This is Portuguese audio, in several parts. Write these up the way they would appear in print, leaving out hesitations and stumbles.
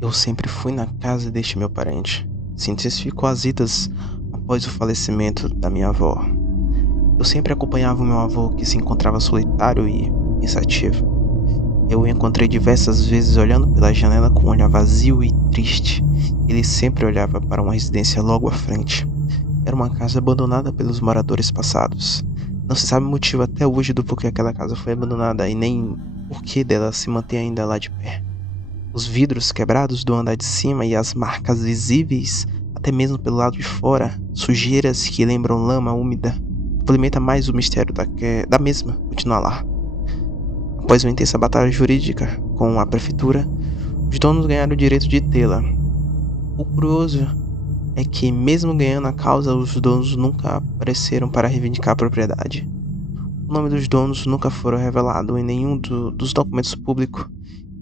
Eu sempre fui na casa deste meu parente. Se intensificou as idas após o falecimento da minha avó. Eu sempre acompanhava o meu avô, que se encontrava solitário e pensativo. Eu o encontrei diversas vezes olhando pela janela com um olhar vazio e triste. Ele sempre olhava para uma residência logo à frente. Era uma casa abandonada pelos moradores passados. Não se sabe o motivo até hoje do porquê aquela casa foi abandonada e nem porquê dela se mantém ainda lá de pé. Os vidros quebrados do andar de cima e as marcas visíveis, até mesmo pelo lado de fora, sujeiras que lembram lama úmida, complementa mais o mistério da mesma continuar lá. Após uma intensa batalha jurídica com a prefeitura, os donos ganharam o direito de tê-la. O curioso é que, mesmo ganhando a causa, os donos nunca apareceram para reivindicar a propriedade. O nome dos donos nunca foi revelado em nenhum dos documentos públicos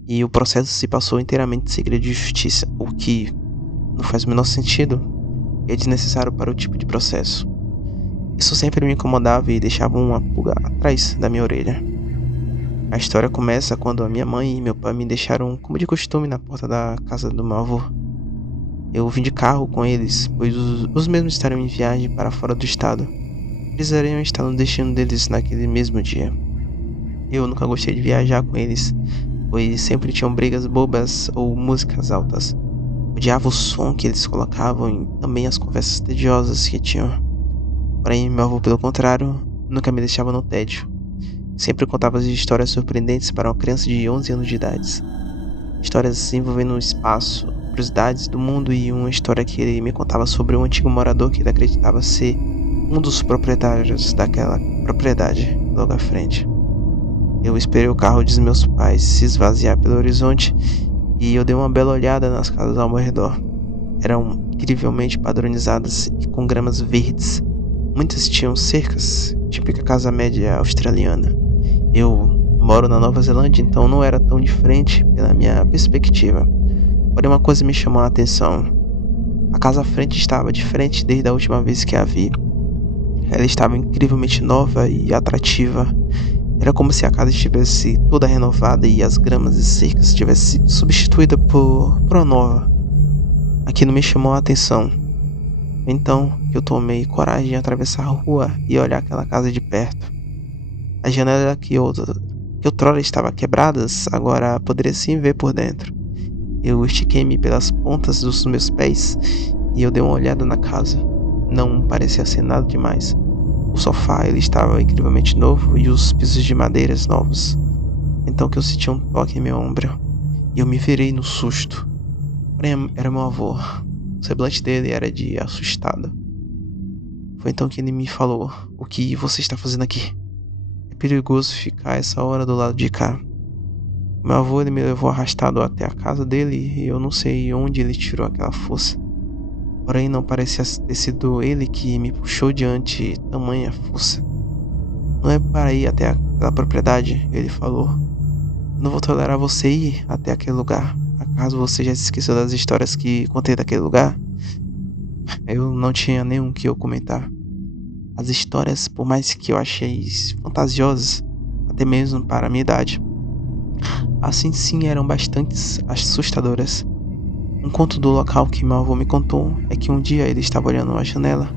e o processo se passou inteiramente em segredo de justiça, o que não faz o menor sentido e é desnecessário para o tipo de processo. Isso sempre me incomodava e deixava uma pulga atrás da minha orelha. A história começa quando a minha mãe e meu pai me deixaram, como de costume, na porta da casa do meu avô. Eu vim de carro com eles, pois os mesmos estariam em viagem para fora do estado. Precisariam estar no destino deles naquele mesmo dia. Eu nunca gostei de viajar com eles, pois sempre tinham brigas bobas ou músicas altas. Odiava o som que eles colocavam e também as conversas tediosas que tinham. Porém, meu avô, pelo contrário, nunca me deixava no tédio. Sempre contava histórias surpreendentes para uma criança de 11 anos de idade. Histórias envolvendo o espaço, curiosidades do mundo e uma história que ele me contava sobre um antigo morador que ele acreditava ser um dos proprietários daquela propriedade logo à frente. Eu esperei o carro de meus pais se esvaziar pelo horizonte e eu dei uma bela olhada nas casas ao meu redor. Eram incrivelmente padronizadas e com gramas verdes. Muitas tinham cercas, típica casa média australiana. Eu moro na Nova Zelândia, então não era tão diferente pela minha perspectiva. Porém, uma coisa me chamou a atenção. A casa à frente estava diferente desde a última vez que a vi. Ela estava incrivelmente nova e atrativa. Era como se a casa estivesse toda renovada e as gramas e cercas tivessem sido substituídas por uma nova. Aquilo me chamou a atenção. Então eu tomei coragem de atravessar a rua e olhar aquela casa de perto. A janela que outrora estava quebradas, agora poderia sim ver por dentro. Eu estiquei-me pelas pontas dos meus pés e eu dei uma olhada na casa. Não parecia ser nada demais. O sofá ele estava incrivelmente novo e os pisos de madeiras novos. Então que eu senti um toque em meu ombro e eu me virei no susto. Porém, era meu avô. O semblante dele era de assustado. Foi então que ele me falou: "O que você está fazendo aqui? É perigoso ficar essa hora do lado de cá." Meu avô ele me levou arrastado até a casa dele e eu não sei onde ele tirou aquela força. Porém, não parecia ter sido ele que me puxou diante tamanha força. "Não é para ir até aquela propriedade," ele falou. "Não vou tolerar você ir até aquele lugar. Acaso você já se esqueceu das histórias que contei daquele lugar?" Eu não tinha nenhum que eu comentar. As histórias, por mais que eu achei fantasiosas, até mesmo para a minha idade, assim sim eram bastante assustadoras. Um conto do local que meu avô me contou é que um dia ele estava olhando a janela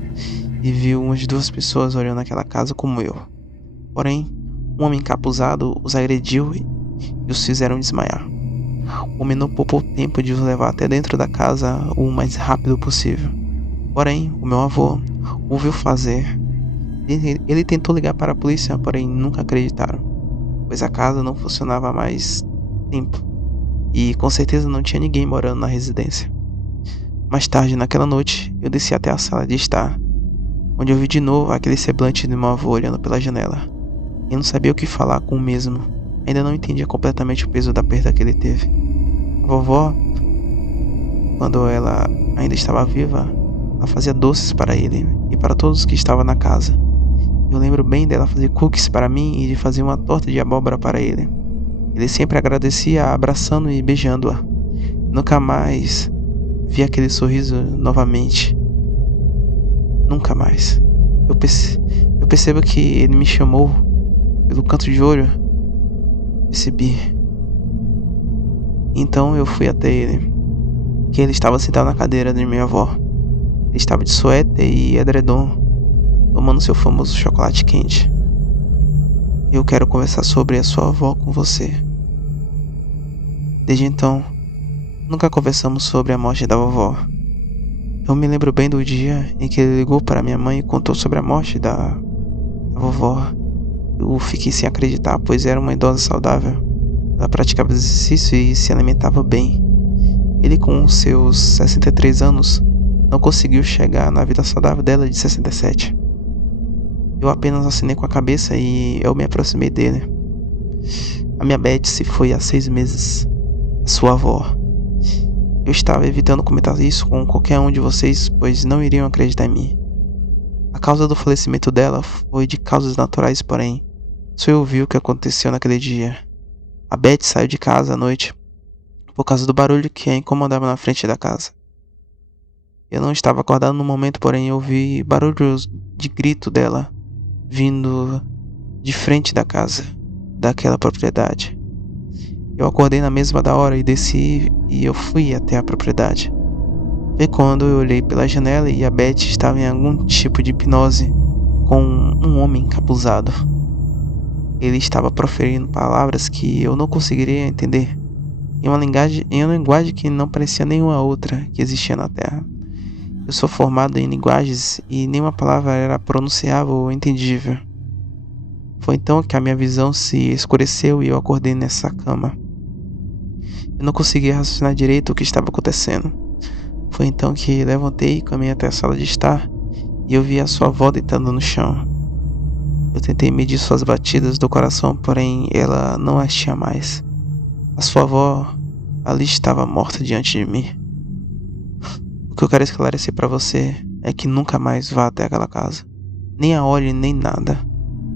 e viu umas duas pessoas olhando aquela casa como eu. Porém, um homem encapuzado os agrediu e os fizeram desmaiar. O homem não poupou tempo de os levar até dentro da casa o mais rápido possível. Porém, o meu avô ouviu fazer. Ele tentou ligar para a polícia, porém nunca acreditaram, pois a casa não funcionava há mais tempo e com certeza não tinha ninguém morando na residência. Mais tarde naquela noite, eu desci até a sala de estar, onde eu vi de novo aquele semblante de meu avô olhando pela janela. Eu não sabia o que falar com o mesmo, ainda não entendia completamente o peso da perda que ele teve. A vovó, quando ela ainda estava viva, ela fazia doces para ele e para todos que estavam na casa. Eu lembro bem dela fazer cookies para mim e de fazer uma torta de abóbora para ele. Ele sempre agradecia, abraçando e beijando-a. Nunca mais vi aquele sorriso novamente. Nunca mais. Eu percebo que ele me chamou pelo canto de olho. Percebi. Então eu fui até ele. que ele estava sentado na cadeira de minha avó. Ele estava de suéter e edredom, tomando seu famoso chocolate quente. Eu quero conversar sobre a sua avó com você. Desde então, nunca conversamos sobre a morte da vovó. Eu me lembro bem do dia em que ele ligou para minha mãe e contou sobre a morte da vovó. Eu fiquei sem acreditar, pois era uma idosa saudável. Ela praticava exercício e se alimentava bem. Ele, com seus 63 anos, não conseguiu chegar na vida saudável dela de 67. Eu apenas assinei com a cabeça e eu me aproximei dele. A minha Beth se foi há 6 meses. A sua avó. Eu estava evitando comentar isso com qualquer um de vocês, pois não iriam acreditar em mim. A causa do falecimento dela foi de causas naturais, porém, só eu vi o que aconteceu naquele dia. A Beth saiu de casa à noite por causa do barulho que a incomodava na frente da casa. Eu não estava acordado no momento, porém eu ouvi barulhos de grito dela vindo de frente da casa, daquela propriedade. Eu acordei na mesma da hora e desci e eu fui até a propriedade. Foi quando eu olhei pela janela e a Beth estava em algum tipo de hipnose com um homem encapuzado. Ele estava proferindo palavras que eu não conseguiria entender, em uma linguagem que não parecia nenhuma outra que existia na Terra. Eu sou formado em linguagens e nenhuma palavra era pronunciável ou entendível. Foi então que a minha visão se escureceu e eu acordei nessa cama. Eu não conseguia raciocinar direito o que estava acontecendo. Foi então que levantei e caminhei até a sala de estar e eu vi a sua avó deitando no chão. Eu tentei medir suas batidas do coração, porém ela não as tinha mais. A sua avó ali estava morta diante de mim. O que eu quero esclarecer para você é que nunca mais vá até aquela casa. Nem a olhe, nem nada.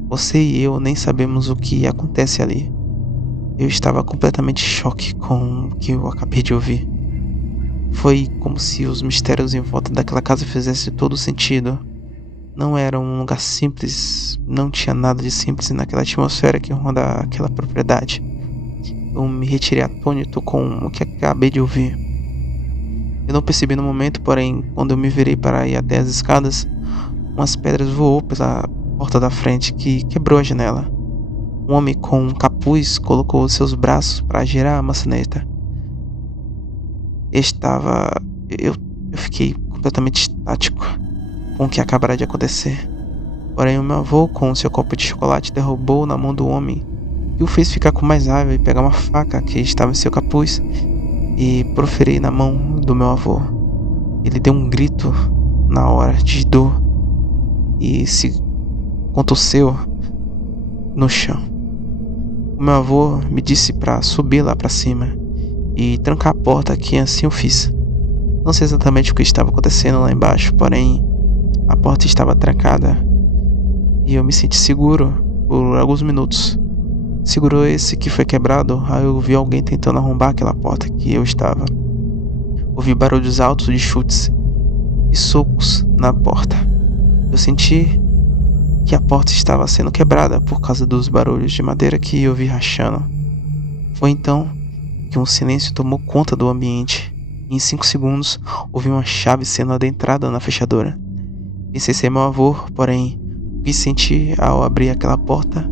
Você e eu nem sabemos o que acontece ali. Eu estava completamente em choque com o que eu acabei de ouvir. Foi como se os mistérios em volta daquela casa fizessem todo sentido. Não era um lugar simples, não tinha nada de simples naquela atmosfera que ronda aquela propriedade. Eu me retirei atônito com o que acabei de ouvir. Eu não percebi no momento, porém, quando eu me virei para ir até as escadas, umas pedras voou pela porta da frente que quebrou a janela. Um homem com um capuz colocou seus braços para girar a maçaneta. Eu fiquei completamente estático com o que acabara de acontecer. Porém, o meu avô, com seu copo de chocolate, derrubou na mão do homem e o fez ficar com mais raiva e pegar uma faca que estava em seu capuz e proferir na mão do meu avô. Ele deu um grito na hora de dor e se contorceu no chão. O meu avô me disse para subir lá para cima e trancar a porta, que assim eu fiz. Não sei exatamente o que estava acontecendo lá embaixo, porém a porta estava trancada e eu me senti seguro por alguns minutos. Seguro esse que foi quebrado, aí eu vi alguém tentando arrombar aquela porta que eu estava. Ouvi barulhos altos de chutes e socos na porta. Eu senti que a porta estava sendo quebrada por causa dos barulhos de madeira que eu vi rachando. Foi então que um silêncio tomou conta do ambiente. Em 5 segundos, ouvi uma chave sendo adentrada na fechadura. Pensei ser meu avô, porém, o que senti ao abrir aquela porta,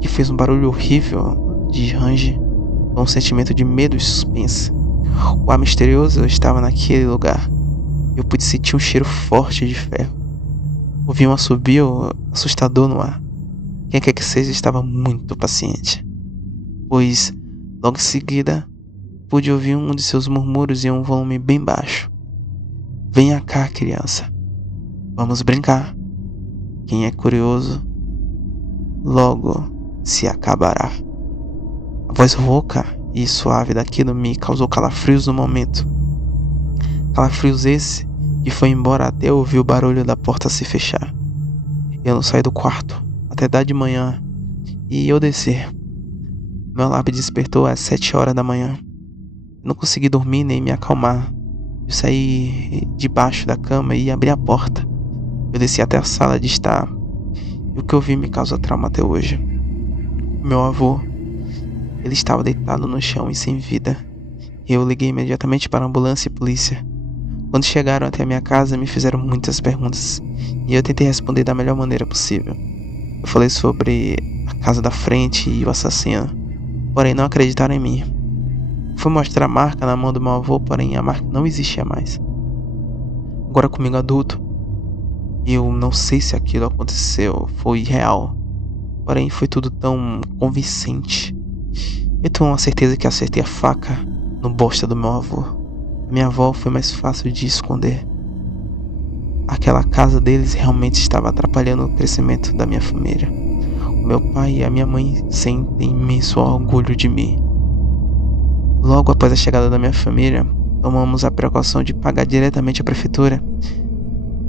que fez um barulho horrível de range, com um sentimento de medo e suspense. O ar misterioso estava naquele lugar. Eu pude sentir um cheiro forte de ferro. Ouvi um assobio assustador no ar. Quem quer que seja estava muito paciente, pois, logo em seguida, pude ouvir um de seus murmúrios em um volume bem baixo. Venha cá, criança. Vamos brincar. Quem é curioso, logo se acabará. A voz rouca e suave daquilo me causou calafrios no momento. Calafrios esse que foi embora até eu ouvir o barulho da porta se fechar. Eu não saí do quarto até dar de manhã e eu descer. Meu alarme despertou às 7 horas da manhã. Não consegui dormir nem me acalmar. Eu saí debaixo da cama e abri a porta. Eu desci até a sala de estar. E o que eu vi me causa trauma até hoje. Meu avô, ele estava deitado no chão e sem vida. Eu liguei imediatamente para a ambulância e polícia. Quando chegaram até a minha casa, me fizeram muitas perguntas e eu tentei responder da melhor maneira possível. Eu falei sobre a casa da frente e o assassino, porém não acreditaram em mim. Fui mostrar a marca na mão do meu avô, porém a marca não existia mais. Agora comigo adulto, eu não sei se aquilo aconteceu, foi real, porém foi tudo tão convincente. Eu tenho uma certeza que acertei a faca no bosta do meu avô. A minha avó foi mais fácil de esconder. Aquela casa deles realmente estava atrapalhando o crescimento da minha família. O meu pai e a minha mãe sentem imenso orgulho de mim. Logo após a chegada da minha família, tomamos a precaução de pagar diretamente à prefeitura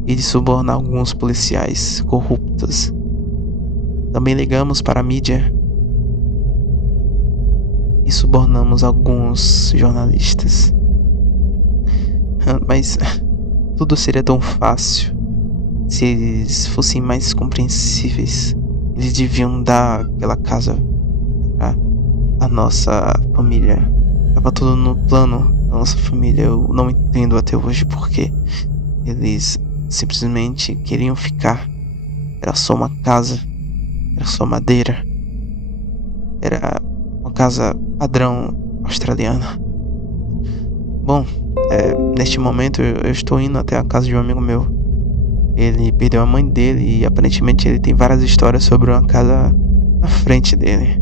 e de subornar alguns policiais corruptos. Também ligamos para a mídia e subornamos alguns jornalistas. Mas tudo seria tão fácil se eles fossem mais compreensíveis. Eles deviam dar aquela casa a nossa família. Tava tudo no plano da nossa família. Eu não entendo até hoje porque eles simplesmente queriam ficar. Era só uma casa, era só madeira, era uma casa padrão australiana. Bom, neste momento eu estou indo até a casa de um amigo meu. Ele perdeu a mãe dele e aparentemente ele tem várias histórias sobre uma casa na frente dele.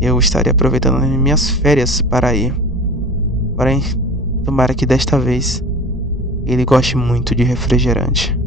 Eu estaria aproveitando as minhas férias para ir. Porém, tomara que desta vez ele goste muito de refrigerante.